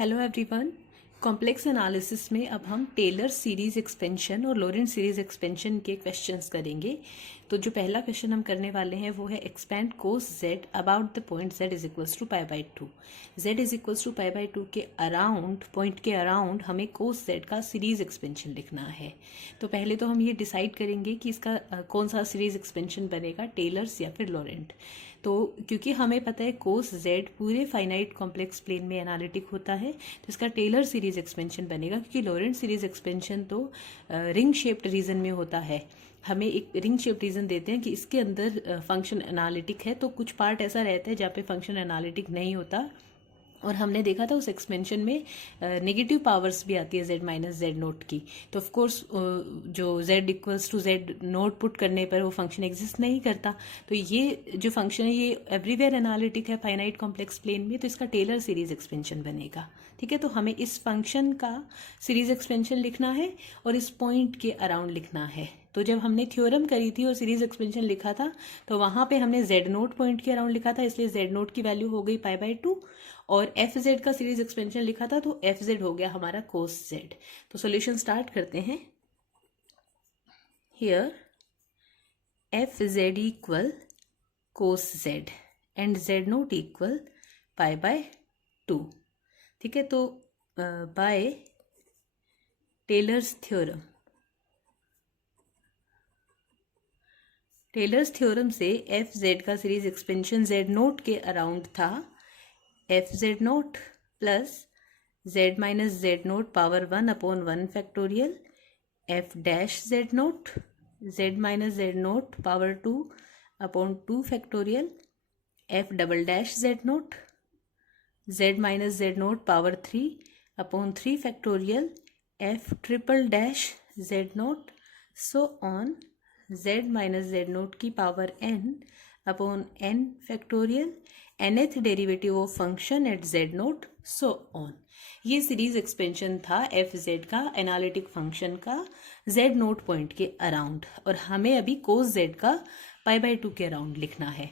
Hello everyone. Complex analysis में अब हम टेलर सीरीज एक्सपेंशन और लॉरेंट सीरीज एक्सपेंशन के क्वेश्चंस करेंगे। तो जो पहला क्वेश्चन हम करने वाले हैं वो है expand cos Z about the point Z is equals to pi by two. Z is equals to pi by two के अराउंड, पॉइंट के अराउंड हमें कोस जेड का सीरीज एक्सपेंशन लिखना है। तो पहले तो हम ये डिसाइड करेंगे कि इसका कौन सा सीरीज एक्सपेंशन बनेगा, टेलर्स या फिर लॉरेंट। तो क्योंकि हमें पता है कोस जेड पूरे फाइनाइट कॉम्प्लेक्स प्लेन में एनालिटिक होता है, तो इसका टेलर सीरीज एक्सपेंशन बनेगा। क्योंकि लॉरेंट सीरीज एक्सपेंशन तो रिंग शेप्ड रीजन में होता है। हमें एक रिंग शेप्ड रीजन देते हैं कि इसके अंदर फंक्शन एनालिटिक है, तो कुछ पार्ट ऐसा रहता है जहाँ पे फंक्शन एनालिटिक नहीं होता। और हमने देखा था उस एक्सपेंशन में नेगेटिव पावर्स भी आती है जेड माइनस जेड नोट की। तो ऑफ कोर्स जो Z equals to Z naught put करने पर वो फंक्शन एग्जिस्ट नहीं करता। तो ये जो फंक्शन है ये एवरीवेयर एनालिटिक है फाइनाइट कॉम्प्लेक्स प्लेन में, तो इसका टेलर सीरीज एक्सपेंशन बनेगा। ठीक है, तो हमें इस फंक्शन का सीरीज एक्सपेंशन लिखना है और इस पॉइंट के अराउंड लिखना है। तो जब हमने थ्योरम करी थी और सीरीज एक्सपेंशन लिखा था तो वहां पे हमने जेड नोट पॉइंट के अराउंड लिखा था, इसलिए जेड नोट की वैल्यू हो गई पाई बाई टू। और एफ जेड का सीरीज एक्सपेंशन लिखा था तो एफ जेड हो गया हमारा कोस जेड। तो सॉल्यूशन स्टार्ट करते हैं। Here F Z equal cos Z and Z naught equal pi by two. ठीक है, तो by Taylor's theorem, Taylor's theorem से एफ जेड का सीरीज एक्सपेंशन जेड नोट के अराउंड था F Z naught plus Z minus Z naught power 1/1 factorial F dash Z naught Z minus Z naught power 2/2 factorial F double dash Z naught Z minus Z naught power 3/3 factorial F triple dash Z naught so on z minus Z naught की power n/n factorial nth derivative of function at z naught so on. ये series expansion था F Z का analytic function का z note point के around, और हमें अभी कोस z का पाई बाई टू के अराउंड लिखना है।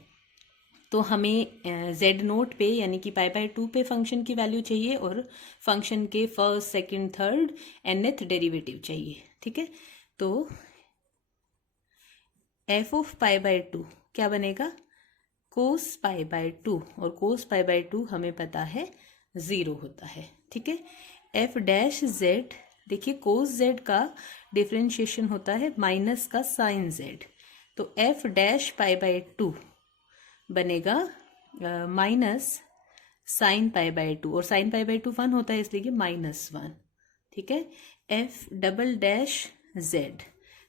तो हमें z नोट पे यानी कि पाई बाई टू पे फंक्शन की वैल्यू चाहिए और फंक्शन के first second third nth derivative चाहिए। ठीक है, तो F of pi by to क्या बनेगा, कोस पाई बाई टू, और कोस पाई बाई टू हमें पता है 0 होता है। ठीक है, एफ डैश जेड, देखिए कोस जेड का डिफरेंशिएशन होता है माइनस का साइन जेड, तो F dash pi by two बनेगा minus sine pi by two, और साइन पाई बाई टू 1 होता है इसलिए -1। ठीक है, एफ डबल डैश जेड,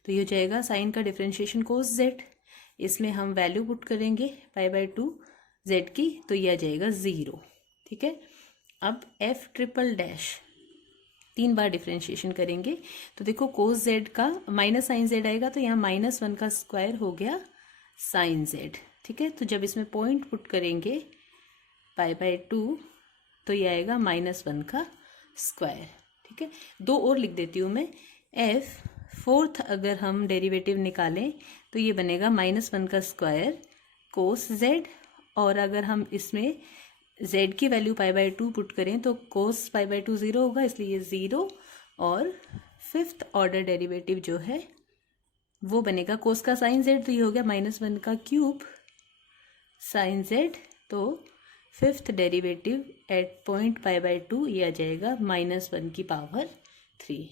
तो ये हो जाएगा साइन का डिफरेंशिएशन कोस जेड, इसमें हम वैल्यू पुट करेंगे पाई बाई टू जेड की, तो ये आ जाएगा 0। ठीक है, अब एफ ट्रिपल डैश 3 बार डिफरेंशिएशन करेंगे, तो देखो कोस जेड का माइनस साइन जेड आएगा, तो यहाँ -1 का स्क्वायर हो गया साइन जेड। ठीक है, तो जब इसमें पॉइंट पुट करेंगे पाई बाई टू तो ये आएगा -1 का स्क्वायर। ठीक है, 2 और लिख देती हूँ मैं। एफ फोर्थ अगर हम डेरिवेटिव निकालें तो ये बनेगा -1 का स्क्वायर कोस जेड, और अगर हम इसमें जेड की value pi by to put करें तो कोस पाई बाई टू 0 होगा, इसलिए ये 0, और फिफ्थ ऑर्डर डेरिवेटिव जो है वो बनेगा कोस का साइन जेड, तो ये हो गया -1 का क्यूब साइन जेड, तो fifth derivative eight point pi by to ये आ जाएगा -1 की पावर 3।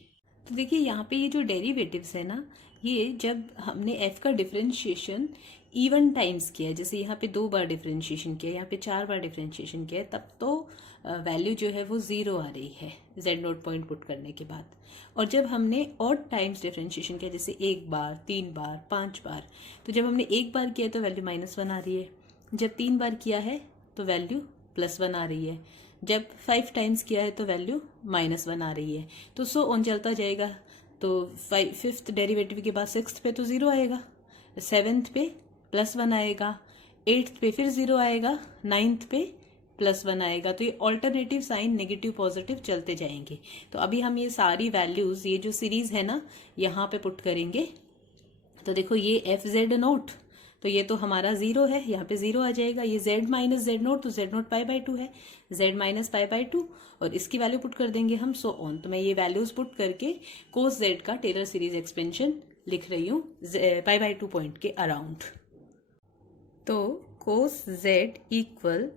तो देखिए यहाँ पे ये जो डेरिवेटिव्स है ना, ये जब हमने f का डिफरेंशिएशन इवन टाइम्स किया है, जैसे यहाँ पे 2 बार डिफरेंशिएशन किया, यहाँ पे 4 बार डिफरेंशिएशन किया है, तब तो वैल्यू जो है वो 0 आ रही है z नोट पॉइंट पुट करने के बाद। और जब हमने ऑड टाइम्स डिफरेंशिएशन किया, जैसे 1 बार 3 बार 5 बार, तो जब हमने 1 बार किया तो वैल्यू -1 आ रही है, जब 3 बार किया है तो वैल्यू +1 आ रही है, जब 5 टाइम्स किया है तो वैल्यू -1 आ रही है, तो सो ऑन चलता जाएगा। तो फिफ्थ डेरिवेटिव के बाद सिक्स्थ पे तो 0 आएगा, सेवेंथ पे +1 आएगा, एट्थ पे फिर 0 आएगा, नाइन्थ पे +1 आएगा। तो ये ऑल्टरनेटिव साइन नेगेटिव पॉजिटिव चलते जाएंगे। तो अभी हम ये सारी वैल्यूज, ये जो सीरीज है ना, यहाँ पे पुट करेंगे। तो देखो ये एफ जेड नोट तो ये तो हमारा 0 है, यहाँ पे 0 आ जाएगा। ये z माइनस जेड नोट, तो जेड नोट पाई बाई 2 है, z माइनस पाई बाई 2, और इसकी वैल्यू पुट कर देंगे हम, सो ऑन। तो मैं ये वैल्यूज पुट करके कोस z का टेलर सीरीज एक्सपेंशन लिख रही हूँ पाई बाई 2 पॉइंट के अराउंड। तो कोस z इक्वल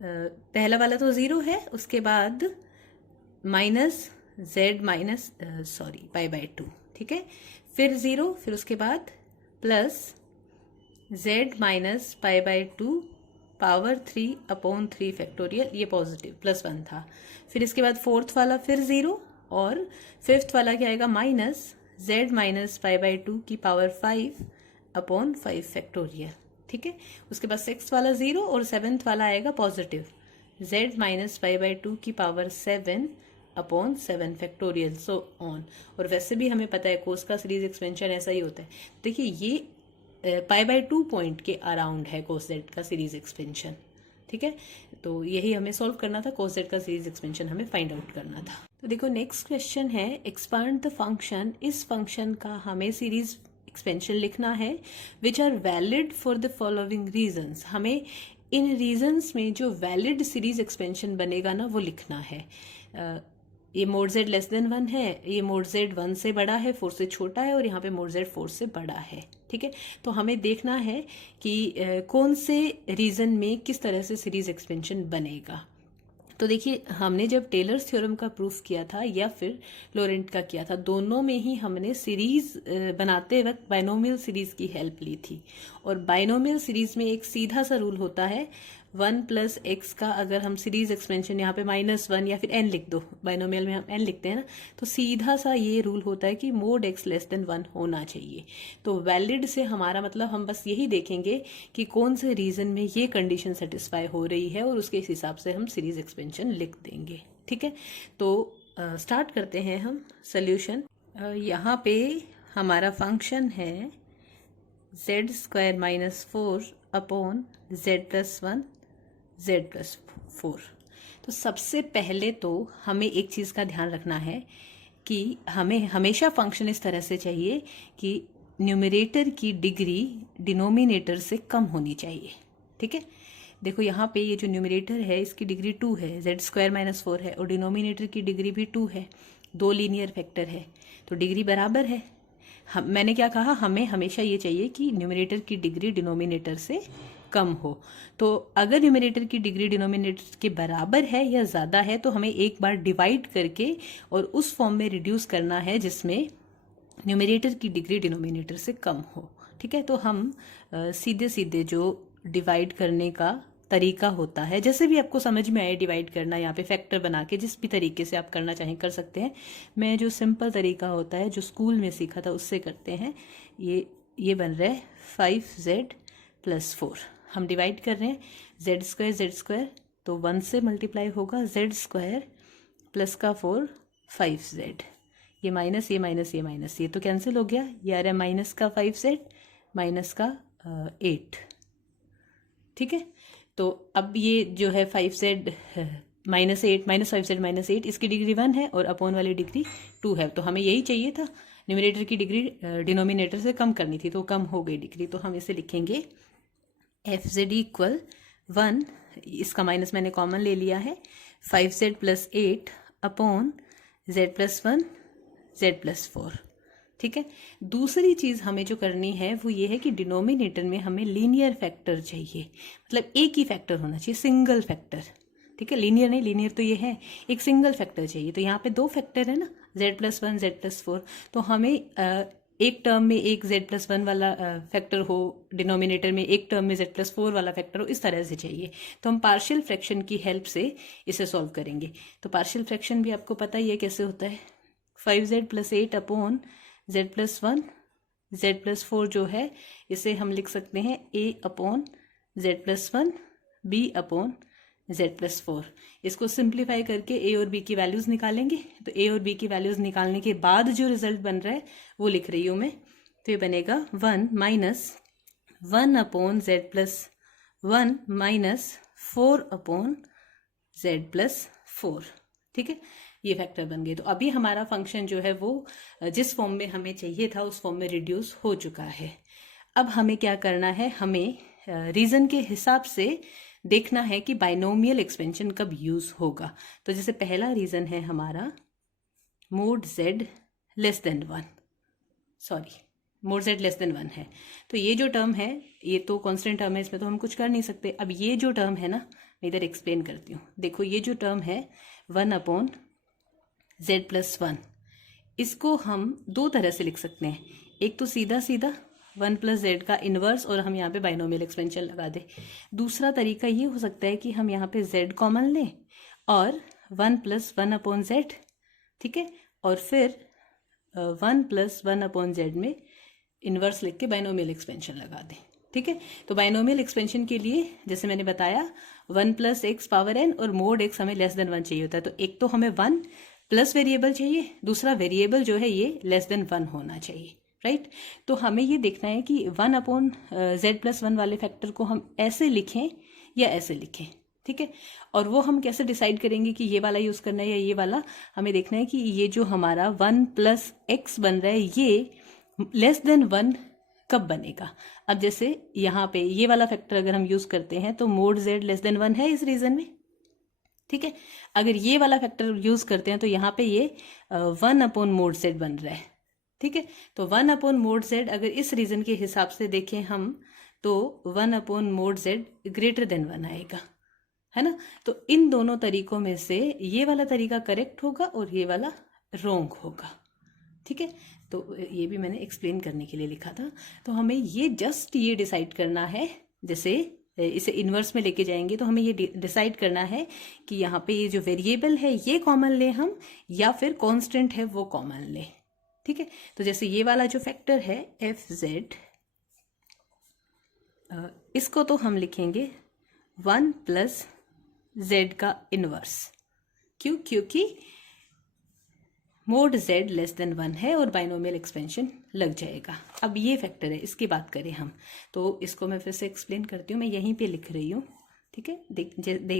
पहला वाला तो 0 है, उसके बाद minus z minus pi by 2, ठीक है, फिर 0, फिर उसके बाद plus z minus pi by 2 power 3 upon 3 factorial, ये पॉजिटिव +1 था। फिर इसके बाद फोर्थ वाला फिर 0, और फिफ्थ वाला क्या आएगा, minus z minus pi by 2 की पावर 5 अपॉन 5 फैक्टोरियल, ठीक है। उसके बाद सिक्स वाला 0, और सेवेंथ वाला आएगा positive z minus pi by 2 की power 7 upon 7 factorial, so on. और वैसे भी हमें पता है कोस का सीरीज एक्सपेंशन ऐसा ही होता है। देखिए ये पाई बाई 2 पॉइंट के अराउंड है कोस जेड का सीरीज एक्सपेंशन, ठीक है। तो यही हमें सॉल्व करना था, कोस जेड का सीरीज एक्सपेंशन हमें फाइंड आउट करना था। तो देखो नेक्स्ट क्वेश्चन है, एक्सपांड द फंक्शन। इस फंक्शन का हमें सीरीज एक्सपेंशन लिखना है which are valid for the following regions. हमें इन रीजंस में जो वैलिड सीरीज एक्सपेंशन बनेगा ना वो लिखना है। ये मोड z लेस देन 1 है, ये मोड z 1 से बड़ा है, 4 से छोटा है, और यहाँ पे मोड z 4 से बड़ा है, ठीक है। तो हमें देखना है कि कौन से रीजन में किस तरह से सीरीज एक्सपेंशन बनेगा। तो देखिए हमने जब टेलर्स थ्योरम का प्रूफ किया था या फिर लोरेंट का किया था, दोनों में ही हमने सीरीज बनाते वक्त बाइनोमियल सीरीज की हेल्प ली थी। और बाइनोमियल सीरीज में एक सीधा सा रूल होता है, 1 प्लस एक्स का अगर हम सीरीज एक्सपेंशन यहाँ पे -1 या फिर n लिख दो, बाइनोमियल में हम n लिखते हैं ना, तो सीधा सा ये रूल होता है कि मोड x लेस देन 1 होना चाहिए। तो वैलिड से हमारा मतलब हम बस यही देखेंगे कि कौन से रीजन में ये कंडीशन सेटिस्फाई हो रही है, और उसके हिसाब से हम सीरीज एक्सपेंशन लिख देंगे, ठीक है। तो स्टार्ट करते हैं हम सोल्यूशन। यहाँ पे हमारा फंक्शन है z square minus 4 upon z plus 1 z plus 4। तो सबसे पहले तो हमें एक चीज़ का ध्यान रखना है कि हमें हमेशा फंक्शन इस तरह से चाहिए कि न्यूमरेटर की डिग्री डिनोमिनेटर से कम होनी चाहिए, ठीक है। देखो यहाँ पे ये जो न्यूमरेटर है इसकी डिग्री 2 है, z स्क्वायर माइनस 4 है, और डिनोमिनेटर की डिग्री भी 2 है, 2 लीनियर फैक्टर है, तो डिग्री बराबर है। मैंने क्या कहा, हमें हमेशा ये चाहिए कि न्यूमरेटर की डिग्री डिनोमिनेटर से कम हो। तो अगर न्यूमरेटर की डिग्री डिनोमिनेटर के बराबर है या ज़्यादा है तो हमें एक बार डिवाइड करके और उस फॉर्म में रिड्यूस करना है जिसमें न्यूमरेटर की डिग्री डिनोमिनेटर से कम हो, ठीक है। तो हम सीधे सीधे जो डिवाइड करने का तरीका होता है, जैसे भी आपको समझ में आए डिवाइड करना, यहाँ पे फैक्टर बना के जिस भी तरीके से आप करना चाहें कर सकते हैं। मैं जो सिंपल तरीका होता है जो स्कूल में सीखा था उससे करते हैं। ये बन रहा है 5z प्लस 4। हम डिवाइड कर रहे हैं z स्क्वायर, तो 1 से मल्टीप्लाई होगा z स्क्वायर प्लस का 4 5z। ये माइनस ये माइनस ये माइनस ये तो कैंसिल हो गया, ये आ रहा है माइनस का 5z माइनस का 8, ठीक है। तो अब ये जो है 5z minus 8 minus 5z minus 8, इसकी डिग्री 1 है और अपॉन वाली डिग्री 2 है। तो हमें यही चाहिए था, न्यूमरेटर की डिग्री डिनोमिनेटर से कम करनी थी, तो कम हो गई डिग्री। तो हम इसे लिखेंगे fz इक्वल 1, इसका माइनस मैंने कॉमन ले लिया है, 5z plus 8 upon z plus 1 z plus 4, ठीक है। दूसरी चीज़ हमें जो करनी है वो ये है कि डिनोमिनेटर में हमें लीनियर फैक्टर चाहिए, मतलब एक ही फैक्टर होना चाहिए, सिंगल फैक्टर, ठीक है। लीनियर नहीं, लीनियर तो ये है, एक सिंगल फैक्टर चाहिए। तो यहाँ पे 2 फैक्टर है ना, z प्लस 1 z प्लस 4, तो हमें एक टर्म में एक z प्लस 1 वाला फैक्टर हो डिनोमिनेटर में, एक टर्म में z प्लस 4 वाला फैक्टर हो, इस तरह से चाहिए। तो हम पार्शियल फ्रैक्शन की हेल्प से इसे सॉल्व करेंगे। तो पार्शियल फ्रैक्शन भी आपको पता ही है कैसे होता है, 5z plus 8 upon z plus 1 z plus 4 जो है इसे हम लिख सकते हैं a upon z plus 1 b upon z plus 4। इसको सिंप्लीफाई करके a और b की वैल्यूज निकालेंगे। तो a और b की वैल्यूज निकालने के बाद जो रिजल्ट बन रहा है वो लिख रही हूँ मैं। तो ये बनेगा 1 minus 1 upon z plus 1 minus 4 upon z plus 4, ठीक है। ये फैक्टर बन गए। तो अभी हमारा फंक्शन जो है वो जिस फॉर्म में हमें चाहिए था उस फॉर्म में रिड्यूस हो चुका है। अब हमें क्या करना है, हमें रीजन के हिसाब से देखना है कि बाइनोमियल एक्सपेंशन कब यूज होगा। तो जैसे पहला रीजन है हमारा mode z less than 1, sorry mode z less than 1 है। तो ये जो टर्म है ये तो कांस्टेंट टर्म है, इसमें तो हम कुछ कर नहीं सकते। अब ये जो टर्म है ना, मैं इधर एक्सप्लेन करती हूँ। देखो ये जो टर्म है 1/z+1, इसको हम दो तरह से लिख सकते हैं। एक तो सीधा सीधा 1+z का इन्वर्स और हम यहाँ पे बाइनोमियल एक्सपेंशन लगा दे। दूसरा तरीका ये हो सकता है कि हम यहाँ पे z कॉमन लें और 1+1/z, ठीक है, और फिर 1+1/z में इन्वर्स लिख के बाइनोमियल एक्सपेंशन लगा दें, ठीक है। तो बाइनोमियल एक्सपेंशन के लिए जैसे मैंने बताया 1+x⁴n और मोड x हमें लेस देन 1 चाहिए होता है। तो एक तो हमें 1 प्लस वेरिएबल चाहिए, दूसरा वेरिएबल जो है ये लेस देन 1 होना चाहिए, राइट। तो हमें ये देखना है कि 1/z+1 वाले फैक्टर को हम ऐसे लिखें या ऐसे लिखें, ठीक है। और वो हम कैसे डिसाइड करेंगे कि ये वाला यूज करना है या ये वाला, हमें देखना है कि ये जो हमारा 1+x बन रहा है ये लेस देन 1 कब बनेगा। अब जैसे यहाँ पे ये वाला फैक्टर अगर हम यूज करते हैं तो मोड z लेस देन 1 है इस रीजन में, ठीक है। अगर ये वाला फैक्टर यूज करते हैं तो यहाँ पे ये 1/mod z बन रहा है, ठीक है। तो 1/mod z अगर इस रीजन के हिसाब से देखें हम तो 1/mod z ग्रेटर देन 1 आएगा, है ना। तो इन दोनों तरीकों में से ये वाला तरीका करेक्ट होगा और ये वाला रॉन्ग होगा, ठीक है। तो ये भी मैंने एक्सप्लेन करने के लिए लिखा था। तो हमें ये जस्ट ये डिसाइड करना है, जैसे इसे इन्वर्स में लेके जाएंगे तो हमें ये डिसाइड करना है कि यहाँ पे ये जो वेरिएबल है ये कॉमन ले हम या फिर कांस्टेंट है वो कॉमन ले, ठीक है। तो जैसे ये वाला जो फैक्टर है fz, इसको तो हम लिखेंगे 1+z का इनवर्स। क्यों? क्योंकि मोड z लेस देन 1 है और बाइनोमियल एक्सपेंशन लग जाएगा। अब ये फैक्टर है, इसकी बात करें हम तो इसको मैं फिर से एक्सप्लेन करती हूँ, मैं यहीं पे लिख रही हूँ, ठीक है।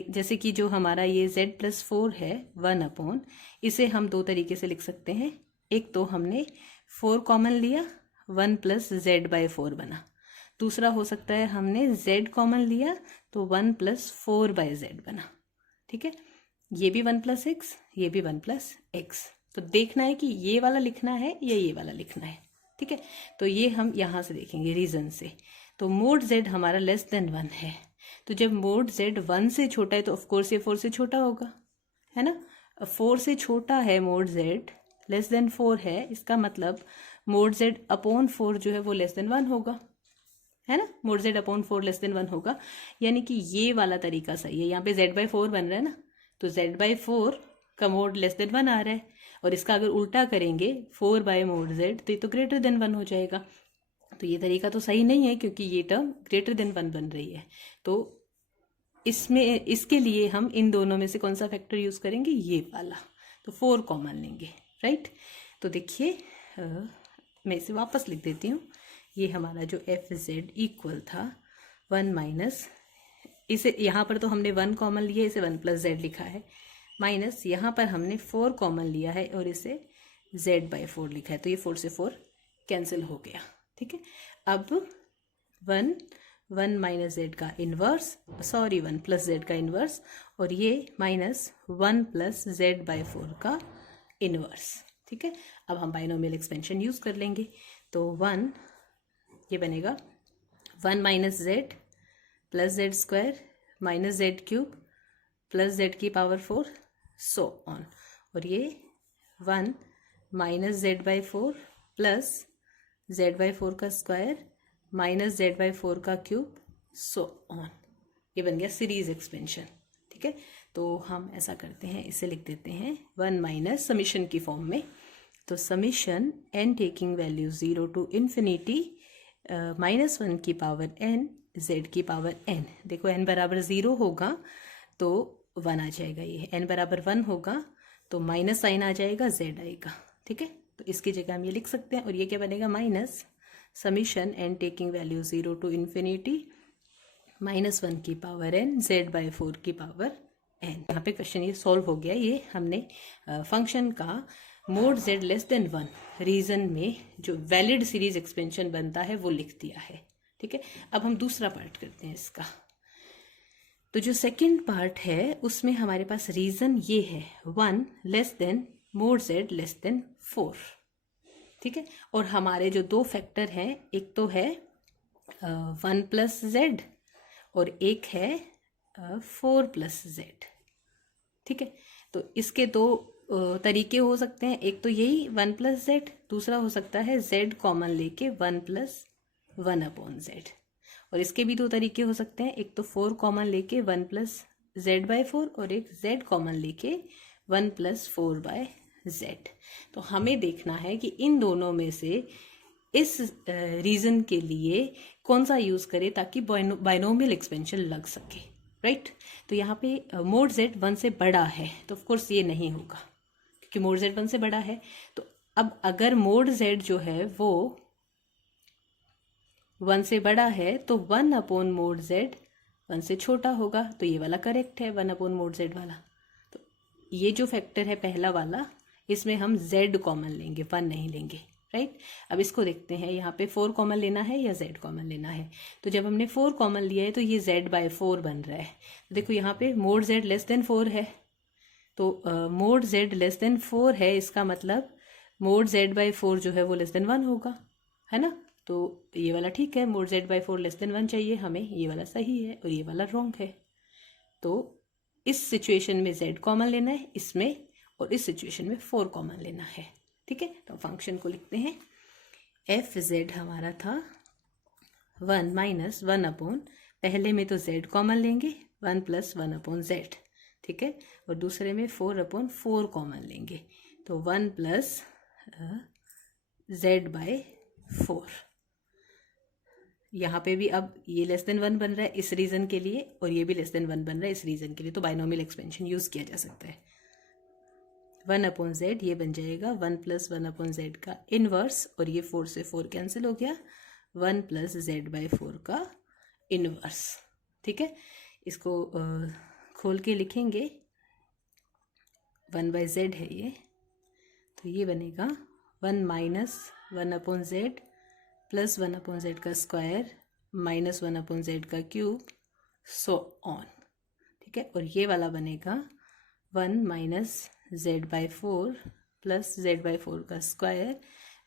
जैसे कि जो हमारा ये z+4 है 1/, इसे हम दो तरीके से लिख सकते हैं। एक तो हमने 4 कॉमन लिया, 1+z/4 बना। दूसरा हो सकता है हमने z कॉमन लिया तो 1+4/z बना, ठीक है। ये भी 1+x, ये भी 1+x। तो देखना है कि ये वाला लिखना है या ये वाला लिखना है, ठीक है। तो ये हम यहाँ से देखेंगे रीजन से। तो मोड z हमारा लेस देन 1 है, तो जब मोड z 1 से छोटा है तो ऑफकोर्स ये 4 से छोटा होगा, है ना। 4 से छोटा है मोड z, लेस देन 4 है, इसका मतलब मोड z/4 जो है वो लेस देन 1 होगा, है ना। मोड z/4 लेस देन 1 होगा, यानी कि ये वाला तरीका सही है। यहाँ पे z/4 बन रहा है ना, तो z/4 का मोड लेस देन 1 आ रहा है और इसका अगर उल्टा करेंगे 4/mod z तो ये तो ग्रेटर देन 1 हो जाएगा। तो ये तरीका तो सही नहीं है क्योंकि ये टर्म ग्रेटर देन 1 बन रही है। तो इसमें इसके लिए हम इन दोनों में से कौन सा फैक्टर यूज करेंगे, ये वाला। तो 4 कॉमन लेंगे, राइट। तो देखिए मैं इसे वापस लिख देती हूँ। ये हमारा जो fz इक्वल था 1 - इसे यहाँ पर तो हमने 1 कॉमन लिया, इसे 1+z लिखा है, माइनस यहाँ पर हमने 4 कॉमन लिया है और इसे z/4 लिखा है। तो ये 4 से 4 कैंसिल हो गया, ठीक है। अब 1 - z का इन्वर्स, सॉरी 1+z का इन्वर्स, और ये -1+z/4 का इन्वर्स, ठीक है। अब हम बाइनोमियल एक्सपेंशन यूज कर लेंगे। तो 1 ये बनेगा 1 - z + z² - z³ + z⁴ so on, और ये 1 - z/4 + z/4 का स्क्वायर - z/4 का क्यूब सो ऑन। ये बन गया सीरीज एक्सपेंशन, ठीक है। तो हम ऐसा करते हैं, इसे लिख देते हैं 1 - समीशन की फॉर्म में। तो summation n taking value 0 to infinity -1 की पावर n z⁴n। देखो n बराबर 0 होगा तो 1 आ जाएगा, ये n बराबर 1 होगा तो माइनस साइन आ जाएगा, z आएगा, ठीक है। तो इसकी जगह हम ये लिख सकते हैं और ये क्या बनेगा, minus summation n taking value 0 to infinity -1 की पावर n z/4 की पावर n। यहाँ पे क्वेश्चन ये सॉल्व हो गया। ये हमने फंक्शन का mod z less than 1 region में जो वैलिड सीरीज एक्सपेंशन बनता है वो लिख दिया है। ठीक है, अब हम दूसरा पार्ट करते हैं इसका। तो जो सेकंड पार्ट है उसमें हमारे पास रीजन ये है 1 less than mode z less then 4। ठीक है, और हमारे जो दो फैक्टर हैं, एक तो है 1 प्लस जेड और एक है 4 प्लस जेड। ठीक है, तो इसके दो तरीके हो सकते हैं, एक तो यही 1 प्लस जेड, दूसरा हो सकता है जेड कॉमन लेके 1 प्लस 1 अपॉन जेड। और इसके भी दो तरीके हो सकते हैं, एक तो 4 कॉमन लेके 1 प्लस जेड बाय 4 और एक जेड कॉमन लेके 1 प्लस 4 बाय जेड। तो हमें देखना है कि इन दोनों में से इस रीजन के लिए कौन सा यूज करें ताकि बाइनोमियल एक्सपेंशन लग सके। राइट, तो यहाँ पे मोड जेड 1 से बड़ा है तो ऑफकोर्स ये नहीं होगा क्योंकि मोड जेड 1 से बड़ा है। तो अब अगर मोड जेड जो है वो 1 से बड़ा है तो 1 अपॉन मोड जेड 1 से छोटा होगा, तो ये वाला करेक्ट है 1 अपॉन मोड जेड वाला। तो ये जो फैक्टर है पहला वाला, इसमें हम z कॉमन लेंगे, 1 नहीं लेंगे। राइट, अब इसको देखते हैं, यहाँ पे 4 कॉमन लेना है या z कॉमन लेना है। तो जब हमने 4 कॉमन लिया है तो ये z बाय 4 बन रहा है। तो देखो यहाँ पे मोड z लेस देन 4 है, तो मोड z लेस देन 4 है, इसका मतलब मोड z बाय 4 जो है वो लेस देन 1 होगा, है ना। तो ये वाला ठीक है, mod z by 4 less than 1 चाहिए हमें, ये वाला सही है और ये वाला रॉन्ग है। तो इस सिचुएशन में z कॉमन लेना है इसमें, और इस सिचुएशन में 4 कॉमन लेना है। ठीक है, तो फंक्शन को लिखते हैं, एफ जेड हमारा था 1 माइनस 1 अपॉन, पहले में तो z कॉमन लेंगे 1 प्लस 1 अपॉन जेड। ठीक है, और दूसरे में 4 अपॉन 4 कॉमन लेंगे, तो 1 प्लस z बाय 4। यहाँ पे भी अब ये लेस देन 1 बन रहा है इस रीजन के लिए, और ये भी लेस देन 1 बन रहा है इस रीजन के लिए, तो बाइनोमियल एक्सपेंशन यूज किया जा सकता है। 1 अपॉन जेड ये बन जाएगा 1 प्लस 1 अपॉन जेड का इनवर्स, और ये 4 से 4 कैंसिल हो गया, 1 प्लस जेड बाय 4 का इनवर्स। ठीक है, इसको खोल के लिखेंगे, 1 बाय जेड है ये, तो ये बनेगा 1 minus 1 upon Z plus 1 upon Z का स्क्वायर माइनस 1 अपॉन जेड का क्यूब, सो ऑन। ठीक है, और ये वाला बनेगा 1 minus z by 4 plus z by 4 का स्क्वायर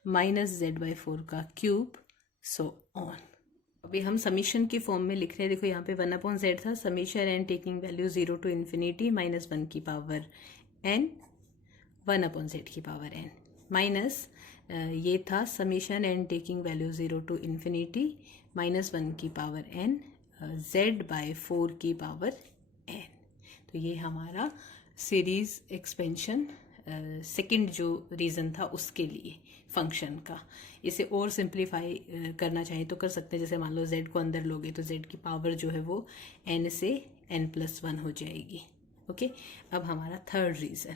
माइनस z बाय 4 का क्यूब, सो ऑन। अभी हम समीशन की फॉर्म में लिख रहे हैं, देखो यहाँ पे 1 अपॉन जेड था, summation N taking value 0 to infinity minus 1 की पावर n 1 अपॉन जेड की पावर n, माइनस ये था summation N taking value 0 to infinity minus 1 की पावर n z बाय 4 की पावर n। तो ये हमारा सीरीज एक्सपेंशन सेकंड जो रीज़न था उसके लिए फंक्शन का। इसे और सिंप्लीफाई करना चाहे तो कर सकते हैं, जैसे मान लो z को अंदर लोगे तो z की पावर जो है वो n से n प्लस 1 हो जाएगी। ओके, अब हमारा थर्ड रीज़न,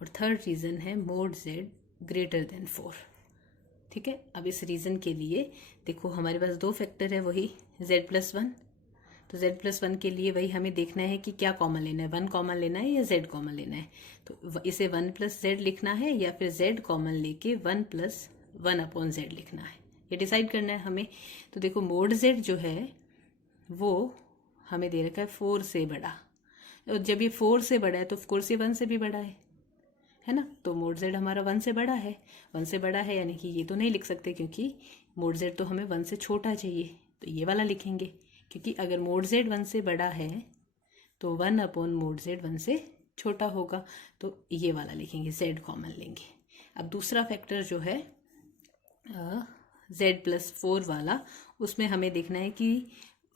और थर्ड रीज़न है मोड z ग्रेटर देन 4। ठीक है, अब इस रीज़न के लिए देखो हमारे पास दो फैक्टर है, वही z प्लस 1, तो z प्लस 1 के लिए वही हमें देखना है कि क्या कॉमन लेना है, 1 कॉमन लेना है या z कॉमन लेना है। तो इसे 1 प्लस z लिखना है या फिर z कॉमन लेके 1 प्लस 1 अपॉन z लिखना है, ये डिसाइड करना है हमें। तो देखो मोड z जो है वो हमें दे रखा है 4 से बड़ा, और जब ये 4 से बड़ा है तो ऑफकोर्स ये 1 से भी बड़ा है ना। तो मोड z हमारा 1 से बड़ा है, 1 से बड़ा है यानी कि ये तो नहीं लिख सकते क्योंकि मोड z तो हमें 1 से छोटा चाहिए, तो ये वाला लिखेंगे, क्योंकि अगर मोड z 1 से बड़ा है तो 1 अपॉन मोड z 1 से छोटा होगा, तो ये वाला लिखेंगे, z कॉमन लेंगे। अब दूसरा फैक्टर जो है z प्लस 4 वाला, उसमें हमें देखना है कि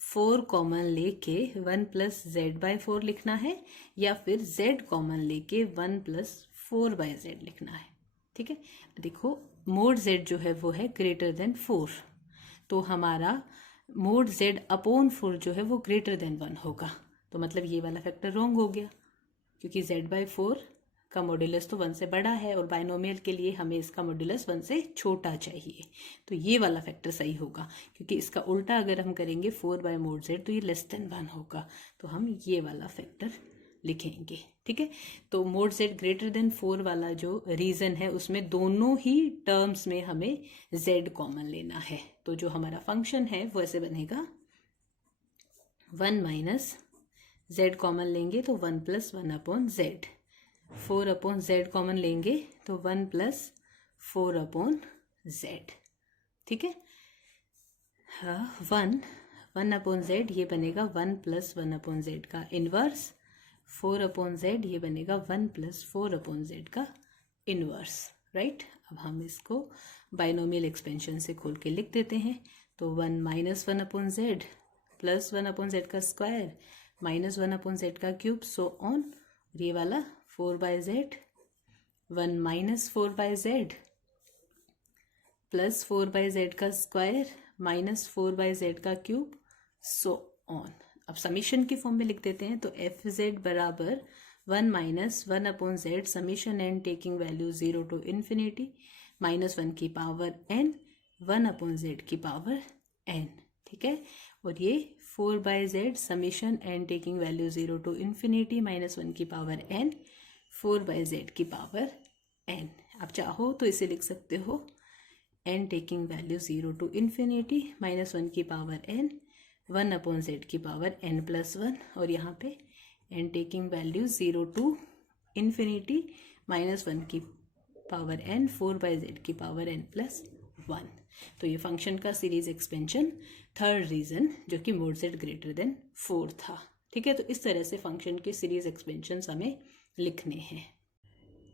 4 कॉमन लेके 1 प्लस जेड बाय 4 लिखना है या फिर z कॉमन लेके 1 प्लस 4 बाय जेड लिखना है। ठीक है, देखो मोड z जो है वो है ग्रेटर देन 4, तो हमारा मोड z अपॉन 4 जो है वो ग्रेटर देन 1 होगा, तो मतलब ये वाला फैक्टर रॉन्ग हो गया क्योंकि z बाय 4 का मॉड्यूलस तो 1 से बड़ा है और बाइनोमियल के लिए हमें इसका मॉड्यूलस 1 से छोटा चाहिए, तो ये वाला फैक्टर सही होगा। क्योंकि इसका उल्टा अगर हम करेंगे 4 बाय मोड z तो ये लेस देन 1 होगा, तो हम ये वाला फैक्टर लिखेंगे। ठीक है। तो मोड z ग्रेटर देन 4 वाला जो रीजन है उसमें दोनों ही टर्म्स में हमें z कॉमन लेना है। तो जो हमारा फंक्शन है वो ऐसे बनेगा 1 माइनस z कॉमन लेंगे तो 1 plus 1 upon Z, 4 upon Z common लेंगे तो 1 प्लस 4 अपॉन जेड। ठीक है। हाँ, 1 अपॉन जेड ये बनेगा 1 प्लस 1 अपॉन जेड का इनवर्स, 4 अपॉन जेड ये बनेगा 1 प्लस 4 अपॉन जेड का इनवर्स, राइट। अब हम इसको बाइनोमियल एक्सपेंशन से खोल के लिख देते हैं। तो 1 minus 1 upon Z plus 1 upon Z का स्क्वायर माइनस 1 अपॉन जेड का क्यूब सो ऑन, ये वाला 4 by Z, 1 minus 4 by Z plus 4 by Z का स्क्वायर माइनस 4 बाय जेड का क्यूब सो ऑन। अब समीशन की फॉर्म में लिख देते हैं। तो एफ जेड बराबर 1 minus 1 upon Z summation N taking value 0 to infinity minus 1 की पावर एन 1 अपॉन जेड की पावर एन। ठीक है। और ये 4 by Z summation N taking value 0 to infinity minus 1 की पावर एन 4 बाय जेड की power N. आप चाहो तो इसे लिख सकते हो N taking value 0 to infinity minus 1 की पावर एन 1 अपॉन जेड की पावर एन प्लस 1, और यहाँ पे N taking value 0 to infinity minus 1 की पावर एन 4 बाय जेड की पावर एन प्लस 1। तो ये फंक्शन का सीरीज एक्सपेंशन थर्ड रीजन जो कि मोड z ग्रेटर देन 4 था। ठीक है। तो इस तरह से फंक्शन के सीरीज एक्सपेंशन हमें लिखने हैं।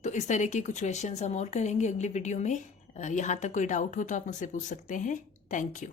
तो इस तरह के कुछ क्वेश्चन हम और करेंगे अगली वीडियो में। यहाँ तक कोई डाउट हो तो आप मुझसे पूछ सकते हैं। Thank you.